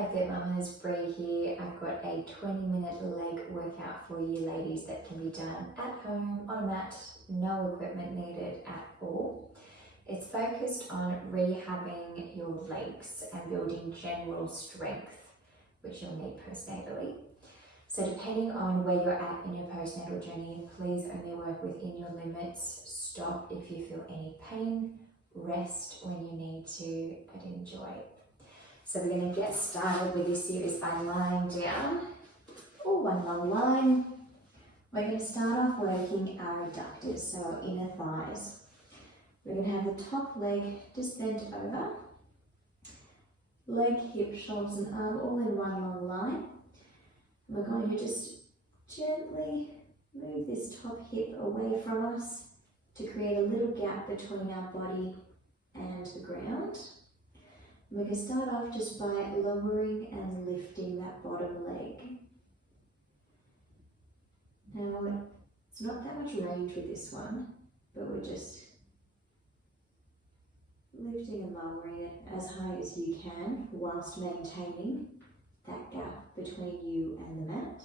Hi Fit Mamas, Bree here. I've got a 20-minute leg workout for you ladies that can be done at home on a mat, no equipment needed at all. It's focused on rehabbing your legs and building general strength, which you'll need postnatally. So depending on where you're at in your postnatal journey, please only work within your limits. Stop if you feel any pain, rest when you need to, but enjoy. So we're going to get started with this series by lying down, or one long line. We're going to start off working our adductors, so our inner thighs. We're going to have the top leg just bent over, leg, hip, shoulders and arm all in one long line. We're going to just gently move this top hip away from us to create a little gap between our body and the ground. We're going to start off just by lowering and lifting that bottom leg. Now, it's not that much range with this one, but we're just lifting and lowering it as high as you can whilst maintaining that gap between you and the mat.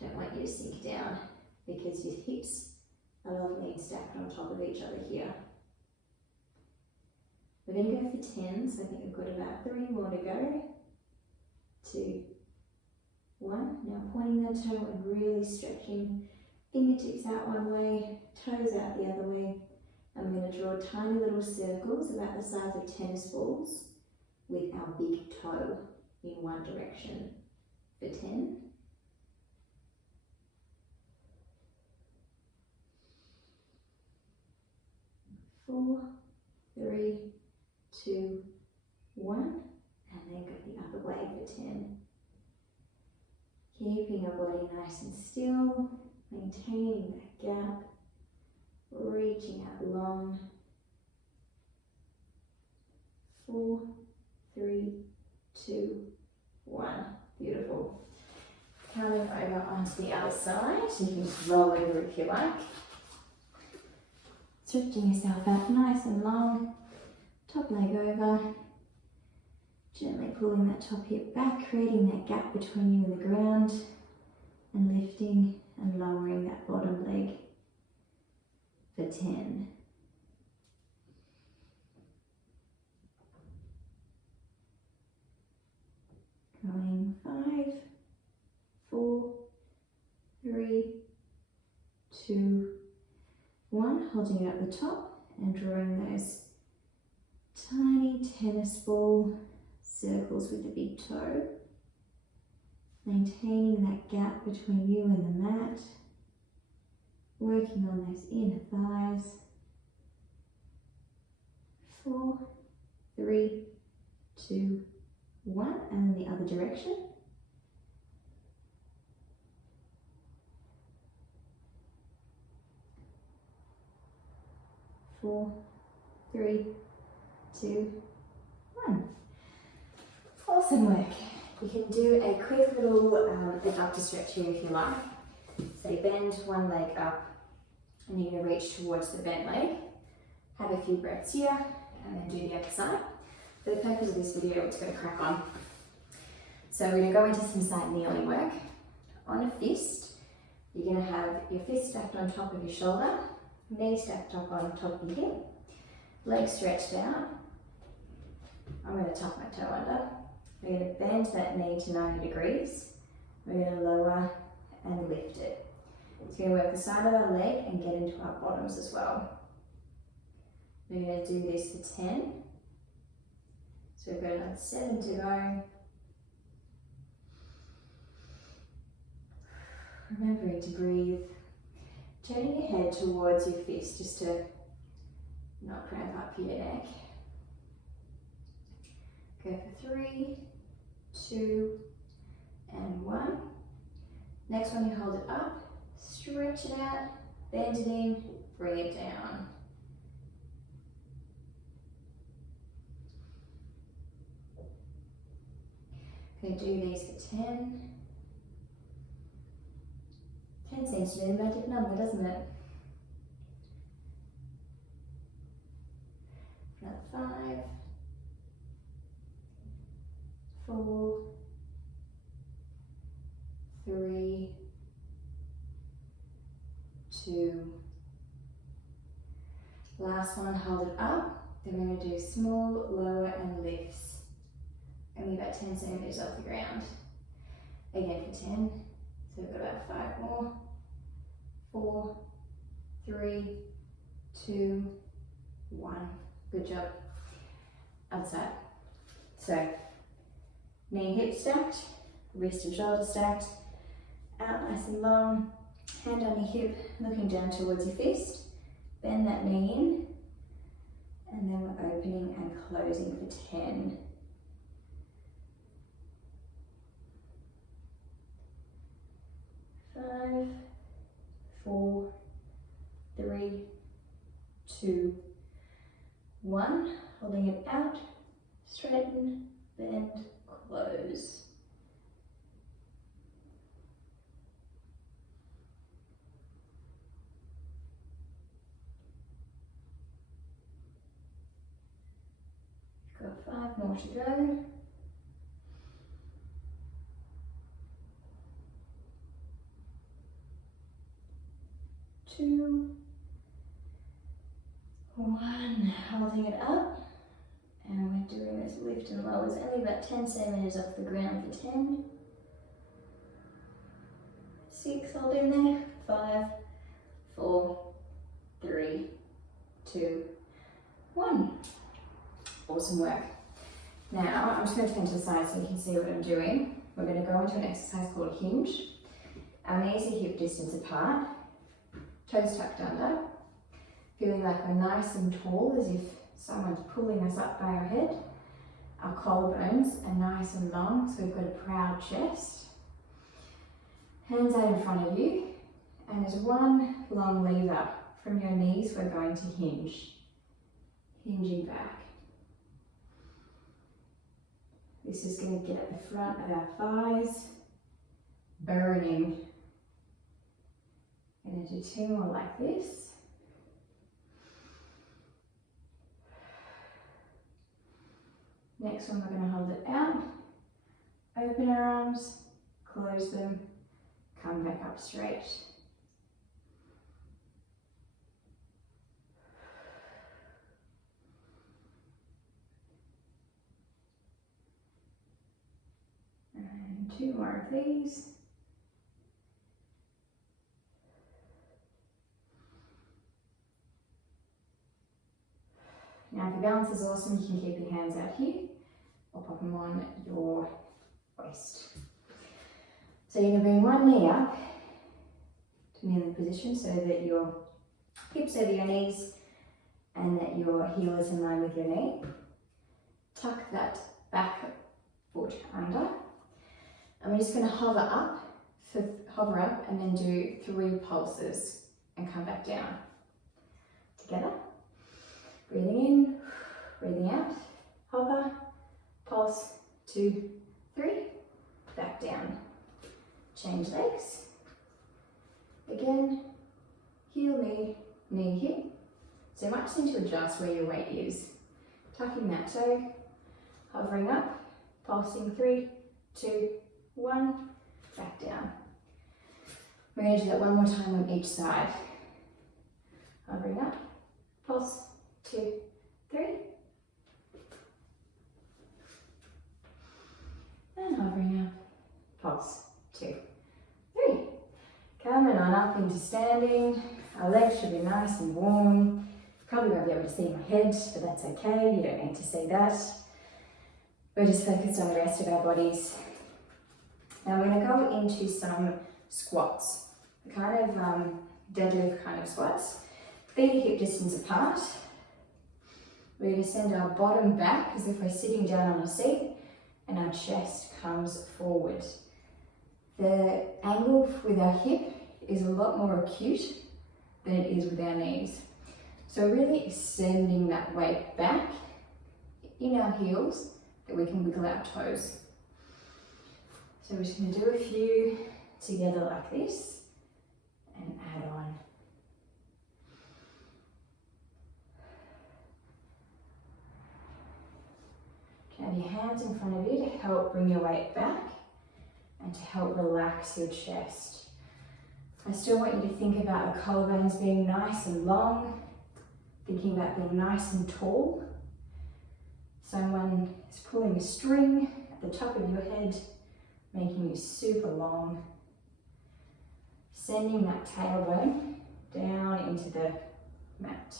Don't want you to sink down because your hips are lovely and stacked on top of each other here. We're going to go for 10, so I think we've got about 3 more to go. 2, 1. Now pointing that toe and really stretching. Fingertips out one way, toes out the other way. I'm going to draw tiny little circles about the size of tennis balls with our big toe in one direction for 10. 4, 3, 2, 1, and then go the other way for 10. Keeping our body nice and still, maintaining that gap, reaching out long. 4, 3, 2, 1. Beautiful. Coming over onto the other side, so you can just roll over if you like. Stretching yourself out nice and long. Top leg over, gently pulling that top hip back, creating that gap between you and the ground, and lifting and lowering that bottom leg for 10. Going 5, 4, 3, 2, 1, holding it at the top and drawing those tiny tennis ball circles with the big toe, maintaining that gap between you and the mat, working on those inner thighs. 4, 3, 2, 1, and then the other direction. 4, 3, 2, 1. Awesome work. You can do a quick little adductor stretch here if you like. So you bend one leg up and you're going to reach towards the bent leg. Have a few breaths here and then do the other side. For the purpose of this video, we're just going to crack on. So we're going to go into some side kneeling work. On a fist, you're going to have your fist stacked on top of your shoulder, knee stacked up on top of your hip, legs stretched out. I'm going to tuck my toe under. We're going to bend that knee to 90 degrees. We're going to lower and lift it. It's going to work the side of our leg and get into our bottoms as well. We're going to do this for 10. So we've got another 7 to go. Remembering to breathe. Turning your head towards your fist just to not cramp up your neck. Go for 3, 2, and 1. Next one, you hold it up, stretch it out, bend it in, bring it down. Going to do these for 10. 10 seems to be the magic number, doesn't it? Another 5, 4, 3, 2. Last one, hold it up. Then we're going to do small, lower and lifts. Only about 10 centimeters off the ground. Again for 10. So we've got about 5 more. 4, 3, 2, 1. Good job. Other side. So, knee hip stacked, wrist and shoulder stacked, out nice and long, hand on your hip, looking down towards your fist. Bend that knee in, and then we're opening and closing for 10. 5, 4, 3, 2, 1. Holding it out, straighten, bend, close. Got 5 more to go. Two, 1. Holding it up, and we're doing this lift and lower. It's only about 10 centimeters off the ground for 10. 6, hold in there. 5, 4, 3, 2, 1. Awesome work. Now, I'm just going to turn to the side so you can see what I'm doing. We're going to go into an exercise called hinge. Our knees are hip distance apart, toes tucked under, feeling like we're nice and tall as if someone's pulling us up by our head. Our collarbones are nice and long, so we've got a proud chest. Hands out in front of you, and as one long lever from your knees, we're going to hinge. Hinging back. This is going to get at the front of our thighs, burning. I'm going to do 2 more like this. Next one, we're going to hold it out, open our arms, close them, come back up straight. And 2 more of these. Now, if the balance is awesome, you can keep your hands out here or pop them on your waist. So you're going to bring one knee up to kneeling position so that your hips over your knees and that your heel is in line with your knee. Tuck that back foot under. And we're just going to hover up and then do 3 pulses and come back down. Together. Breathing in, breathing out, hover, pulse, 2, 3, back down. Change legs. Again, heel, knee, knee, hip. So you might just need to adjust where your weight is. Tucking that toe, hovering up, pulsing 3, 2, 1, back down. We're going to do that one more time on each side. Hovering up, pulse, 2, 3. And hovering up, pulse, 2, 3. Coming on up into standing. Our legs should be nice and warm. Probably won't be able to see my head, but that's okay. You don't need to see that. We're just focused on the rest of our bodies. Now we're going to go into some squats, kind of deadlift kind of squats. Feet are hip distance apart. We're going to send our bottom back as if we're sitting down on a seat and our chest comes forward. The angle with our hip is a lot more acute than it is with our knees. So really extending that weight back in our heels that we can wiggle our toes. So we're just going to do a few together like this and add on. Okay, Have your hands in front of you to help bring your weight back and to help relax your chest. I still want you to think about the collarbones being nice and long, thinking about being nice and tall. Someone is pulling a string at the top of your head, making you super long. Sending that tailbone down into the mat,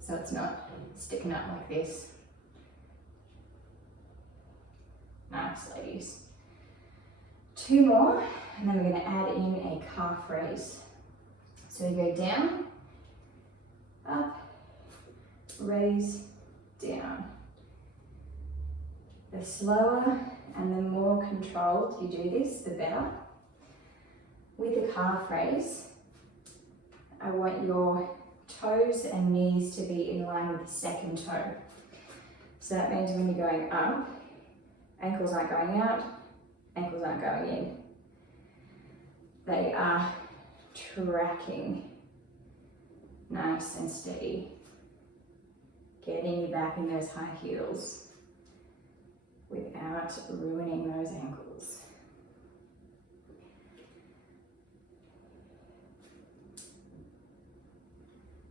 so it's not sticking up like this. Nice, ladies. 2 more, and then we're going to add in a calf raise. So we go down, up, raise, down. The slower and the more controlled you do this, the better. With the calf raise, I want your toes and knees to be in line with the second toe. So that means when you're going up, ankles aren't going out, ankles aren't going in. They are tracking nice and steady, getting you back in those high heels without ruining those ankles.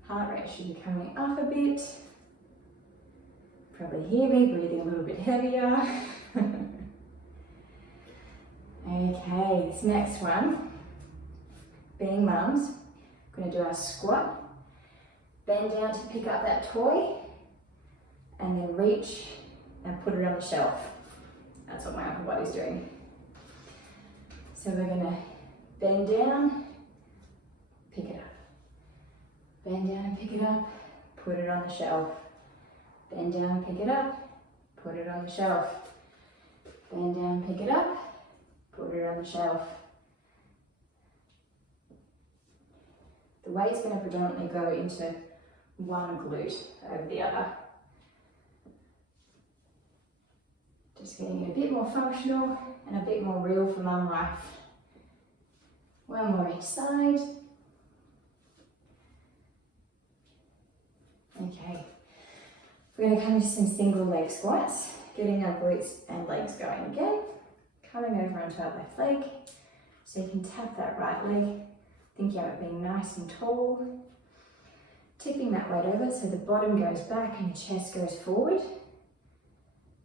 Heart rate should be coming up a bit. Probably hear me breathing a little bit heavier. Okay, this next one, being mums, we're going to do our squat. Bend down to pick up that toy and then reach and put it on the shelf. That's what my upper body's doing. So we're going to bend down, pick it up. Bend down and pick it up, put it on the shelf. Bend down, pick it up, put it on the shelf. Bend down, pick it up, put it on the shelf. The weight's going to predominantly go into one glute over the other. Just getting it a bit more functional and a bit more real for mum life. 1 more each side. Okay, we're going to come into some single leg squats, getting our glutes and legs going again. Coming over onto our left leg, so you can tap that right leg, thinking of it being nice and tall. Tipping that weight over so the bottom goes back and your chest goes forward.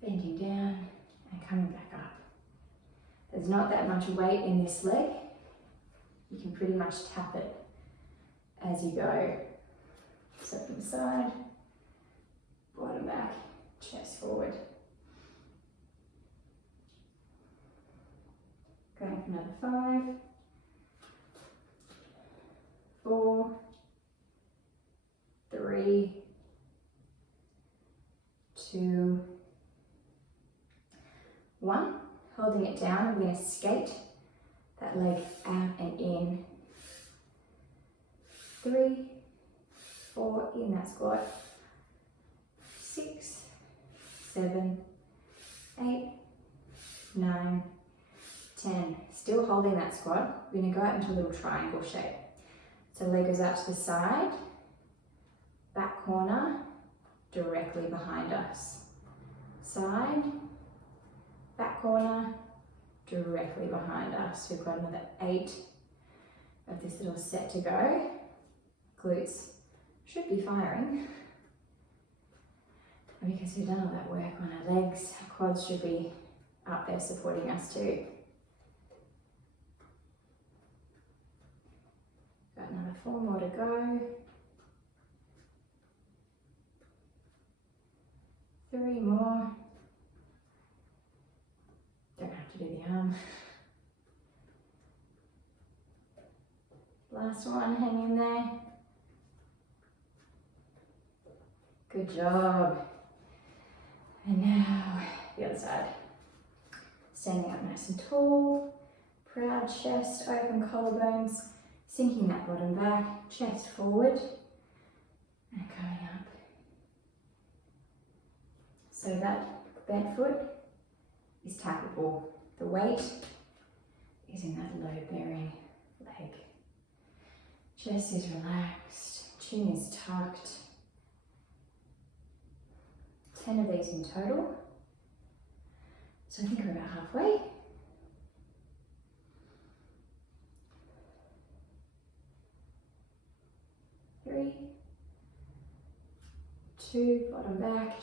Bending down and coming back up. There's not that much weight in this leg. You can pretty much tap it as you go. Second side, bottom back, chest forward. Going for another 5, 4, 3, 2, 1. Holding it down, we're going to skate that leg out and in. 3, 4, in that squat. 6, 7, 8, 9, 10. Still holding that squat. We're going to go out into a little triangle shape. So leg goes out to the side, back corner, directly behind us. Side, back corner, directly behind us. We've got another 8 of this little set to go. Glutes should be firing. And because we've done all that work on our legs, our quads should be up there supporting us too. Got another 4 more to go. 3 more. Don't have to do the arm. Last one, hang in there. Good job. And now the other side. Standing up nice and tall, proud chest, open collarbones, sinking that bottom back, chest forward, and coming up. So that bent foot is tappable. The weight is in that load-bearing leg. Chest is relaxed, chin is tucked. 10 of these in total. So I think we're about halfway. 3, 2, bottom back,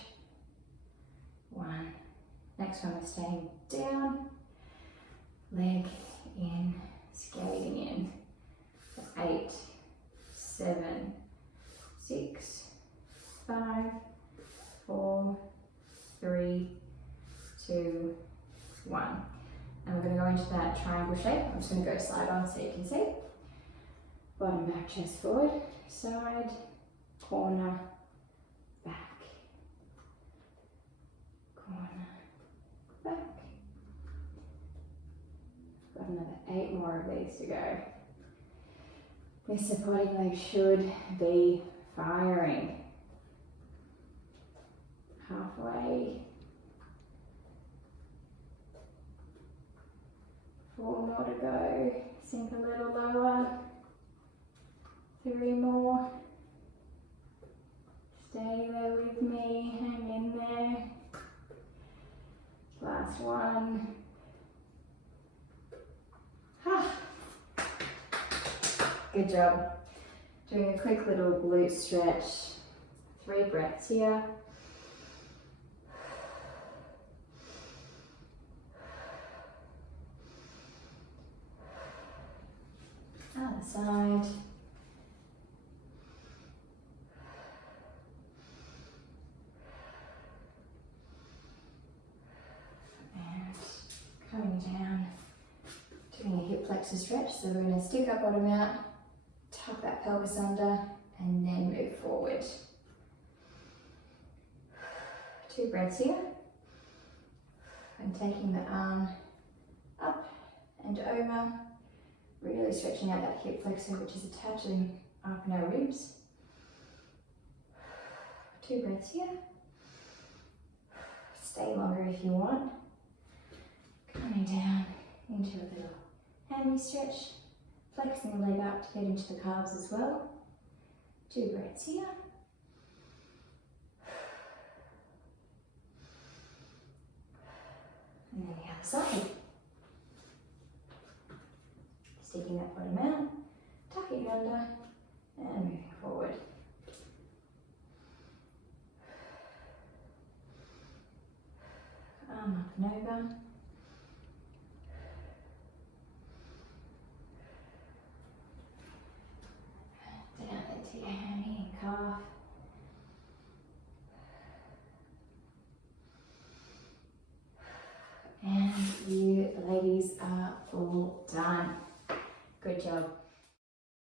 1. Next one we're staying down, leg in, skating in. 8, 7, 6, 5, 4, 3, 2, 1. And we're going to go into that triangle shape. I'm just going to go side on so you can see. Bottom back, chest forward, side, corner, back, corner, back. Got another 8 more of these to go. This supporting leg should be firing. Halfway. 4 more to go. Sink a little lower. 3 more. Stay there with me. Hang in there. Last one. Good job. Doing a quick little glute stretch. 3 breaths here. Other side. And coming down, doing a hip flexor stretch. So we're going to stick our bottom out, tuck that pelvis under, and then move forward. 2 breaths here. And taking the arm up and over. Really stretching out that hip flexor, which is attaching up in our ribs. 2 breaths here. Stay longer if you want. Coming down into a little hammy stretch. Flexing the leg up to get into the calves as well. 2 breaths here. And then the other side. Sticking that bottom out, tucking under, and moving forward. Arm up and over. Down into your hammy and calf. And you ladies are all done. Good job.